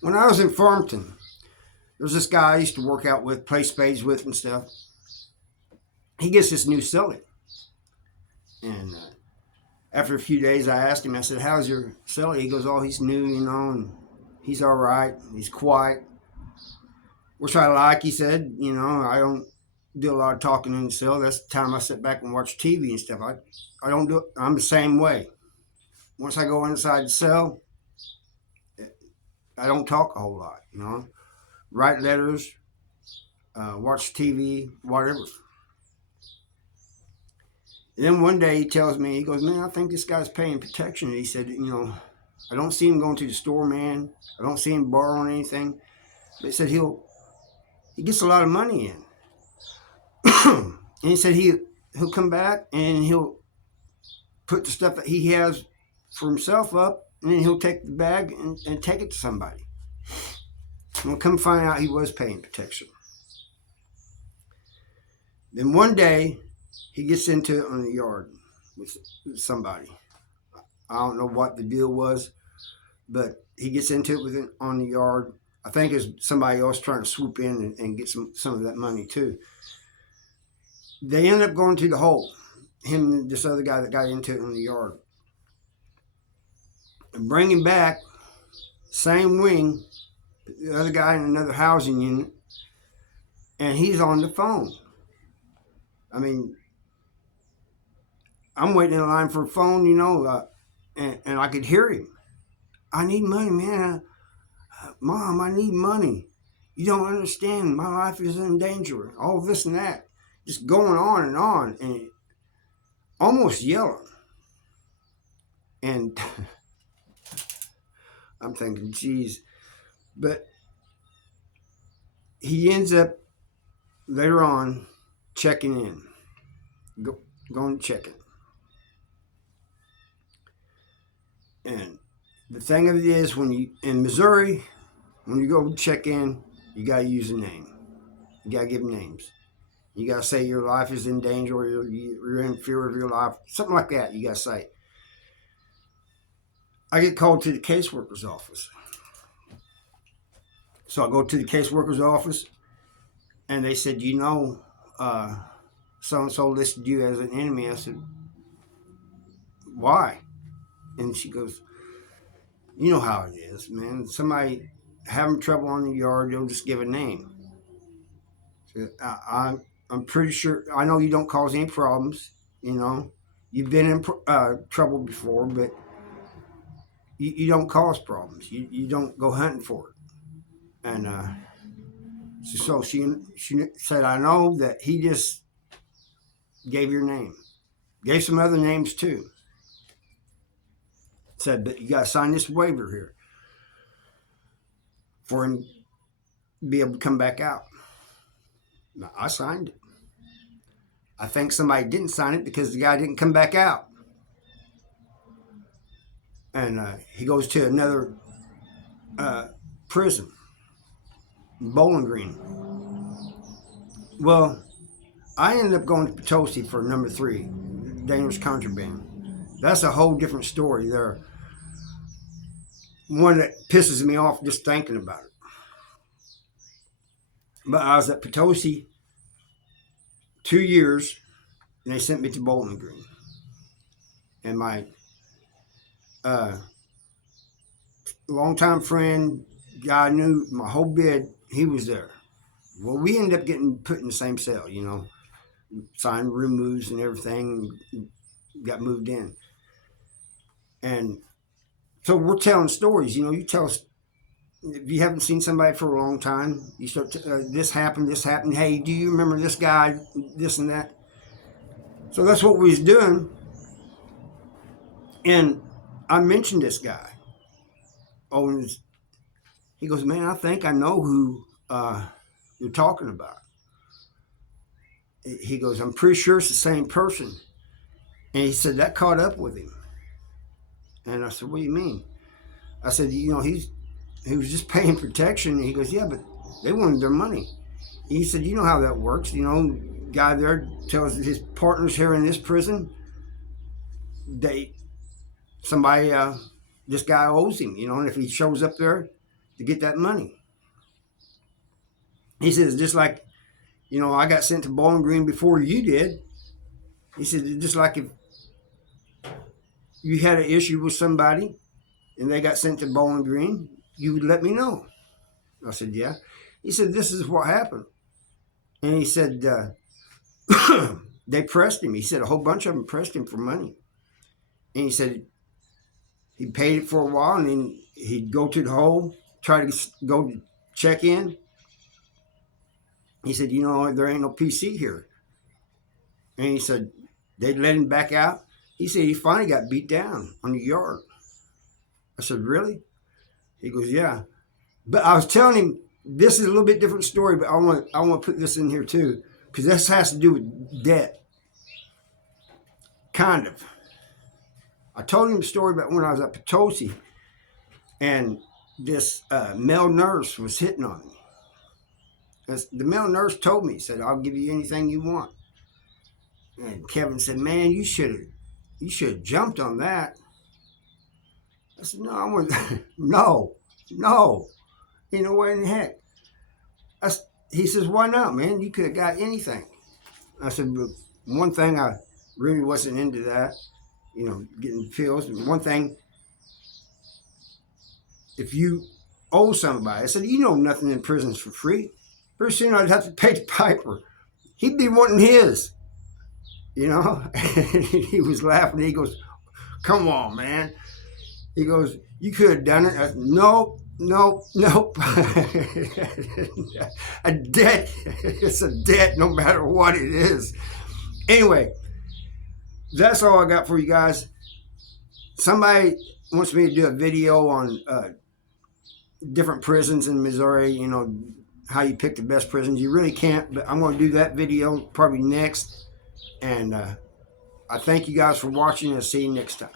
When I was in Farmington, there's this guy I used to work out with, play spades with, and stuff. He gets this new celly, and after a few days, I asked him. I said, "How's your celly?" He goes, "Oh, he's new, and he's all right. He's quiet, which I like." He said, "I don't do a lot of talking in the cell. That's the time I sit back and watch TV and stuff. I don't do it. I'm the same way. Once I go inside the cell, I don't talk a whole lot. Write letters, watch TV, whatever." And then one day he tells me, he goes, "Man, I think this guy's paying protection." And he said, "I don't see him going to the store, man. I don't see him borrowing anything." But he said he gets a lot of money in. And he said he'll come back and he'll put the stuff that he has for himself up, and then he'll take the bag and take it to somebody. And we'll come find out he was paying protection. Then one day he gets into it on the yard with somebody. I don't know what the deal was, but he gets into it with it on the yard. I think it's somebody else trying to swoop in and get some of that money too. They end up going to the hole. Him and this other guy that got into it in the yard. And bring him back, same wing, the other guy in another housing unit, and he's on the phone. I mean, I'm waiting in line for a phone, and I could hear him. "I need money, man. Mom, I need money. You don't understand. My life is in danger." All this and that. Just going on, and almost yelling. And I'm thinking, geez. But he ends up later on checking in, going to check it. And the thing of it is, in Missouri, when you go check in, you got to use a name. You got to give names. You got to say your life is in danger, or you're in fear of your life, something like that. You got to say. I get called to the caseworker's office. So I go to the caseworker's office, and they said, so and so listed you as an enemy. I said, "Why?" And she goes, "You know how it is, man. Somebody having trouble on the yard, they'll just give a name." So I'm pretty sure. I know you don't cause any problems. You've been in trouble before, but you don't cause problems. You don't go hunting for it. And so she said, "I know that he just gave your name, gave some other names too. Said, but you got to sign this waiver here for him to be able to come back out." Now, I signed it. I think somebody didn't sign it because the guy didn't come back out. And he goes to another prison, Bowling Green. Well, I ended up going to Potosi for number 3, dangerous contraband. That's a whole different story there. One that pisses me off just thinking about it. But I was at Potosi 2 years, and they sent me to Bowling Green. And my longtime friend, guy I knew my whole bid, he was there. Well, we ended up getting put in the same cell, signed room moves and everything, got moved in. And so we're telling stories, you tell us, if you haven't seen somebody for a long time, you start, this happened, hey, do you remember this guy, this and that? So that's what we was doing. And I mentioned this guy. Oh, and he goes, "Man, I think I know who you're talking about." He goes, "I'm pretty sure it's the same person." And he said, that caught up with him. And I said, "What do you mean?" I said, he was just paying protection. And he goes, "Yeah, but they wanted their money." He said, "You know how that works. Guy there tells his partners here in this prison, somebody, this guy owes him, and if he shows up there, to get that money. He says, just like, you know, I got sent to Bowling Green before you did. He said, just like if you had an issue with somebody and they got sent to Bowling Green, you would let me know. I said, yeah. He said, this is what happened. And he said, they pressed him. He said a whole bunch of them pressed him for money. And he said he paid it for a while, and then he'd go to the hole, try to go check in. He said, you know, there ain't no PC here. And he said, they'd let him back out. He said he finally got beat down on the yard. I said, really? He goes, yeah. But I was telling him, this is a little bit different story, but I want to put this in here too, because this has to do with debt. Kind of. I told him a story about when I was at Potosi, and this male nurse was hitting on me. The male nurse told me, he said, I'll give you anything you want. And Kevin said, man, you should have jumped on that. I said, no, I want no. You know what in the heck? He says, why not, man? You could have got anything. I said, but one thing, I really wasn't into that, you know, getting pills. And one thing, if you owe somebody, I said, you know, nothing in prison's for free. Pretty soon I'd have to pay the piper. He'd be wanting his, you know. And he was laughing. He goes, come on, man. He goes, you could have done it. I said, nope. A debt, it's a debt no matter what it is. Anyway, that's all I got for you guys. Somebody wants me to do a video on different prisons in Missouri, you know, how you pick the best prisons. You really can't, but I'm going to do that video probably next. And I thank you guys for watching, and I'll see you next time.